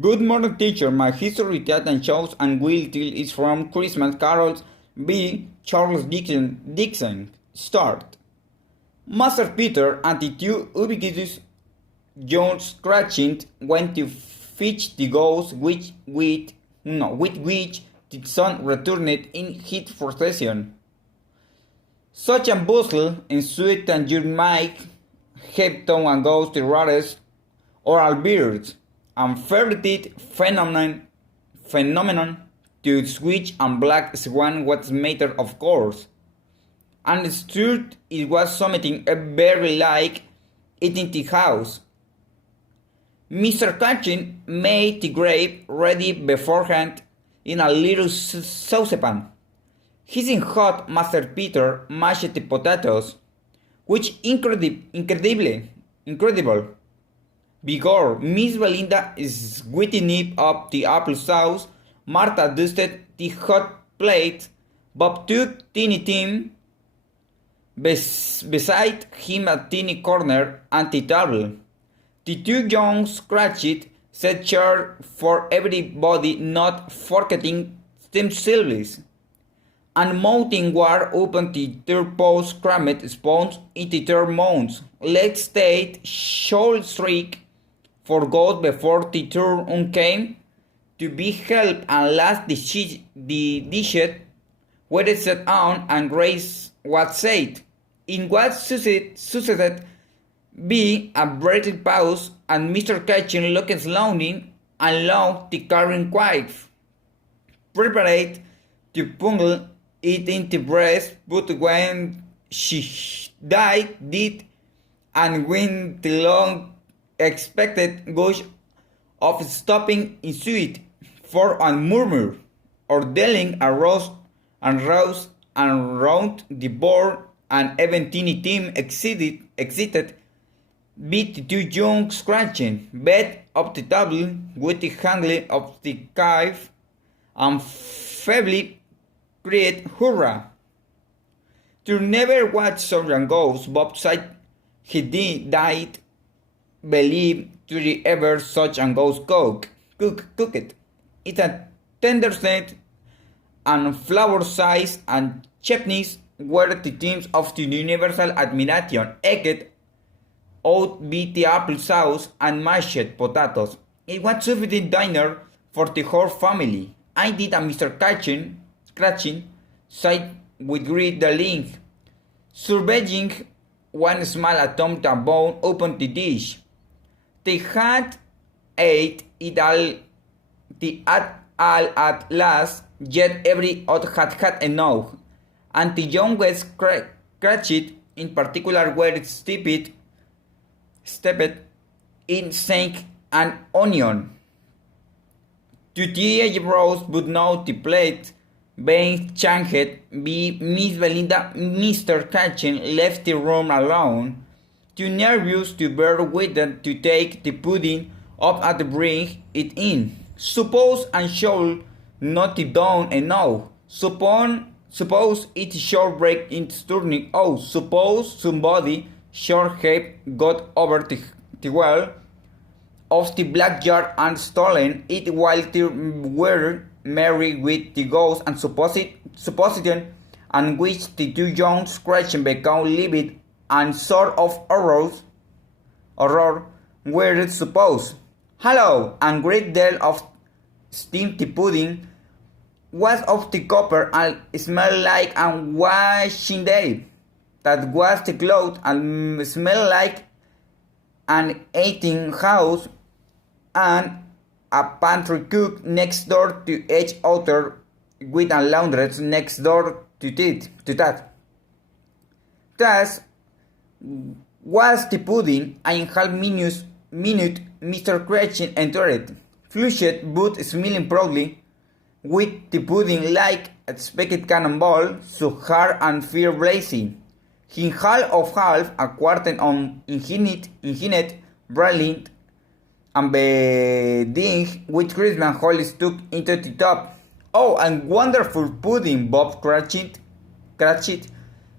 Good morning, teacher. My history data shows and will tell is from Christmas carols by Charles Dixon. Start. Master Peter and the two ubiquitous John Scratching went to fetch the ghost with which the sun returned in his procession. Such a bustle ensued that you might have thought a ghost the rarest oral birds and ferreted phenomenon to which a black swan was matter of course. And the truth it was something very like it in the house. Mr. Catchin made the grape ready beforehand in a little saucepan. Hissing hot, Master Peter mashed the potatoes, which incredible vigor. Miss Belinda is whipping up the apple sauce. Martha dusted the hot plate. Bob took Teeny Tim beside him a teeny corner and the table. The two young scratched set chair for everybody, not forgetting themselves. And mounting war opened the third post crammed spoons into their mouths. Let's state short streak forgot before the turn came to be helped and last the dishes were set down and grace was said. In what succeeded be a brief pause and Mr. Catchin looked slowly along the carrying wife, prepared to pungle it into breast, but when she died, and when the long expected gush of stopping ensued, for a murmur, ordaining arose and round the board, and even Teeny Tim exited, beat the two young scratching, bed up the table with the handle of the knife, and feebly cried hurrah. To never watch Sovereign Ghost, Bob said he died believe to the ever such a ghost cook it. It's a tender scent and flower size and chutneys were the themes of the universal admiration egged out be the apple sauce and mashed potatoes. It was sufficient dinner for the whole family. I did a Mr. Scratching side with great delight, surveying one small attempt to bone open the dish. They had ate it all at last, yet every odd had enough, and the youngest Cratchit in particular were steeped in sink and onion. To the rose but now the plate being changed be Miss Belinda. Mr. Catchin left the room alone, too nervous to bear with them to take the pudding up and bring it in. Suppose and should not it down enough. Suppose it should break into turning out. Suppose somebody should have got over the well of the black jar and stolen it while they were merry with the ghost and supposition, and which the two young scratching became livid and sort of horror were supposed. Hello, and great deal of steamed pudding was of the copper and smelled like a washing day. That was the cloth and smelled like an eating house and a pantry cook next door to each other with a laundress next door to that. Thus was the pudding, and in half minute Mr. Cratchit entered, flushed but smiling proudly, with the pudding like a expected cannonball, so hard and fear blazing. In half, a quarter on infinite, brilliant, and bedding with Christmas holly stuck into the top. Oh, and wonderful pudding, Bob Cratchit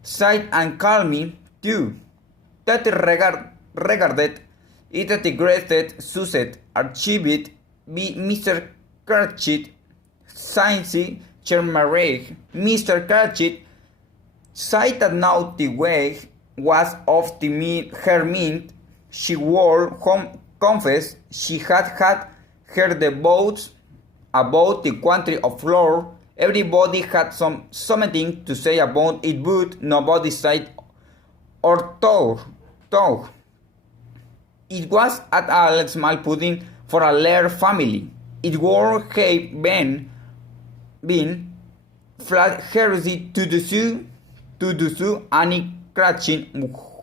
sighed and called me too. That regarded it the greatest success achieved be Mr. Cratchit, Sainzy Chermareg. Mr. Cratchit said that now the way was of her mint. She wore confessed she had heard the votes about the quantity of flour. Everybody had something to say about it, but nobody said or thought. It was at all small pudding for a large family. It would have been flat heresy to do so any Cratchit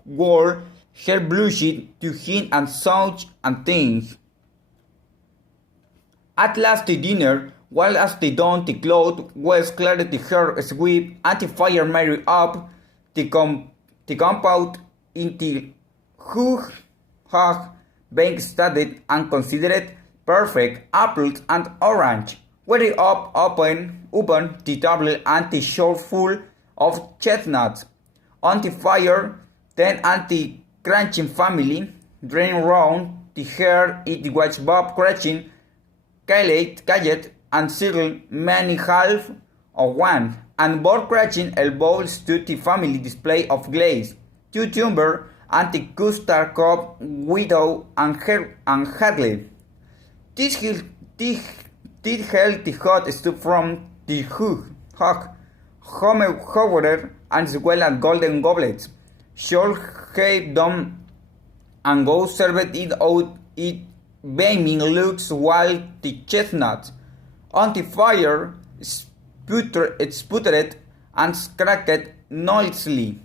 wore her blushed to him and such and things. At last the dinner, while as they done the cloth was cleared the hair sweep, anti-fire married up the compound into who had been studied and considered perfect apples and orange. Very open the table and the shore full of chestnuts. Anti-fire, then anti-crunching family, ran round the hair. It was Bob Cratchit, Kayet, and Cyril many half of one, and Bob Cratchit elbows to the family display of glaze, two timber, and the custard cup, widow, and Harley. This held the hot stuff from the hog, however, as well as golden goblets. Should have done and go served it out it beaming looks while the chestnuts on the fire sputtered and cracked noisily.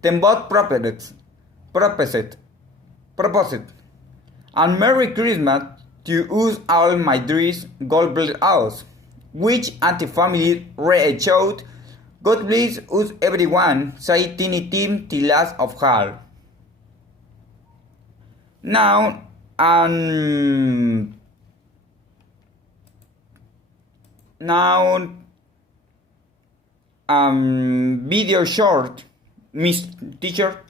Then both proposed, and Merry Christmas to us all my dears, God bless us, which anti-family re-echoed, God bless us everyone, say Tiny Tim the last of all. Now, video short, Miss Teacher.